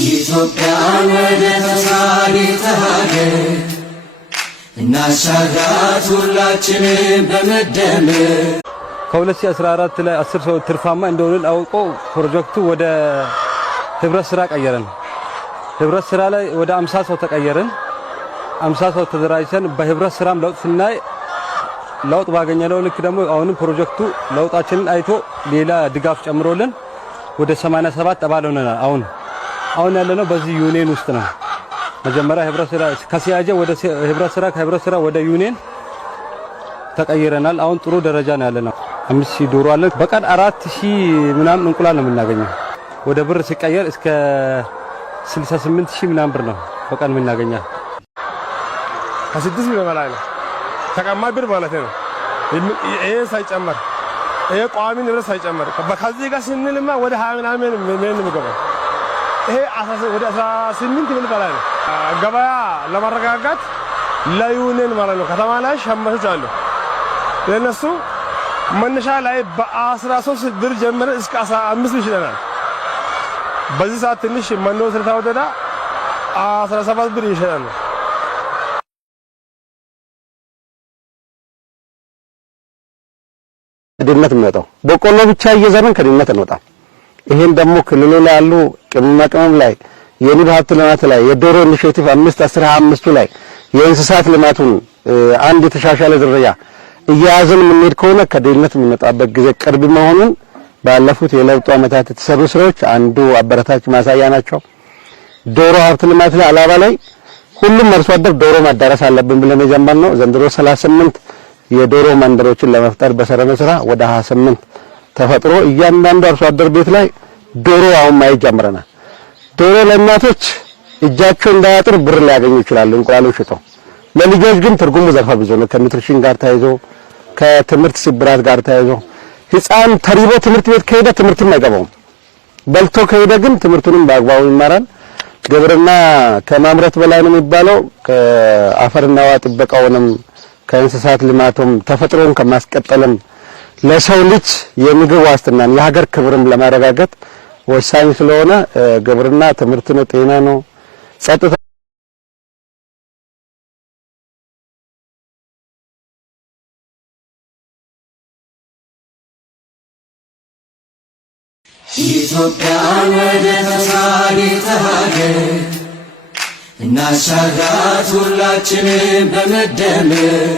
ኢትዮጵያን ወደ ተሳሪተ ሀገር እናሻግራት ሁላችንም በመደመር ከ2014 ላይ 10 ሰው ትርፋማ እንደሆነ አውቆ ፕሮጀክቱ ወደ ህብረት ስራ ቀየረን። ህብረት ስራ ላይ ወደ 50 ሰው ተቀየረን። 50 ሰው ተደራጅተን በህብረት ስራም ለውጥ ስናይ ለውጥ ባገኘነው ልክ ደግሞ አሁንም ፕሮጀክቱ ለውጣችንን አይቶ ሌላ ድጋፍ ጨምሮልን ወደ 87 አባል ሆነናል። አሁን ያለነው በዚህ ዩኒየን ውስጥ ነው። መጀመሪያ ህብረት ስራ ከሲያጀ ወደ ህብረት ስራ ከህብረት ስራ ወደ ዩኒየን ተቀይረናል። አሁን ጥሩ ደረጃ ነው ያለነው። 5000 ዶሮ አለን። በቀን 4000 ምናምን እንቁላል ነው የምናገኘው። ወደ ብር ሲቀየር እስከ 68000 ምናምን ብር ነው በቀን የምናገኘው። ከ6 በላይ ነው ተቀማጭ ብር ማለት ነው። ይሄ ሳይጨመር ይሄ ቋሚ ንብረት ሳይጨመር ከዚህ ጋር ስንልማ ወደ 20 ምናምን ምን ምገባ ይሄ ወደ 18 ምን በላይ ነው። ገበያ ለማረጋጋት ለዩኒየን ማለት ነው ከተማ ላይ ሸማቾች አሉ። ለነሱ መነሻ ላይ በ13 ብር ጀምረ እስከ 15 ብር ይችላል። በዚህ ሰዓት ትንሽ መኖ ስለተወደደ 17 ብር ይችላል። ከድህነት የሚወጣው በቆሎ ብቻ እየዘራን ከድህነት እንወጣም። ይሄን ደግሞ ክልሉ ላይ ያሉ ቅመማ ቅመም ላይ የንብ ሀብት ልማት ላይ የዶሮ ኢኒሼቲቭ 5-10-25 ላይ የእንስሳት ልማቱን አንድ የተሻሻለ ደረጃ እያያዘን የምንሄድ ከሆነ ከድህነት የምንወጣበት ጊዜ ቅርብ መሆኑን ባለፉት የለውጡ ዓመታት የተሰሩ ስራዎች አንዱ አበረታች ማሳያ ናቸው። ዶሮ ሀብት ልማት ላይ አላባ ላይ ሁሉም አርሶ አደር ዶሮ ማዳረስ አለብን ብለን የጀመርነው ዘንድሮ 38 የዶሮ መንደሮችን ለመፍጠር በሰራነው ስራ ወደ 28 ተፈጥሮ እያንዳንዱ አርሶ አደር ቤት ላይ ዶሮ አሁን ማየት ጀምረናል። ዶሮ ለእናቶች እጃቸው እንዳያጥር ብር ሊያገኙ ይችላሉ እንቁላሎች ሽጠው። ለልጆች ግን ትርጉሙ ዘርፈ ብዙ ነው። ከኑትሪሽን ጋር ተያይዞ ከትምህርት ስብራት ጋር ተያይዞ ህፃን ተሪቦ ትምህርት ቤት ከሄደ ትምህርትም አይገባውም። በልቶ ከሄደ ግን ትምህርቱንም በአግባቡ ይማራል። ግብርና ከማምረት በላይ ነው የሚባለው። ከአፈርና ውሃ ጥበቃውንም ከእንስሳት ልማቱም ተፈጥሮን ከማስቀጠልም ለሰው ልጅ የምግብ ዋስትናን የሀገር ክብርም ለማረጋገጥ ወሳኝ ስለሆነ ግብርና ትምህርት ነው፣ ጤና ነው፣ ጸጥታ ኢትዮጵያን ወደ ተሳሪተ ሀገር እናሻግራት ሁላችንም በመደመር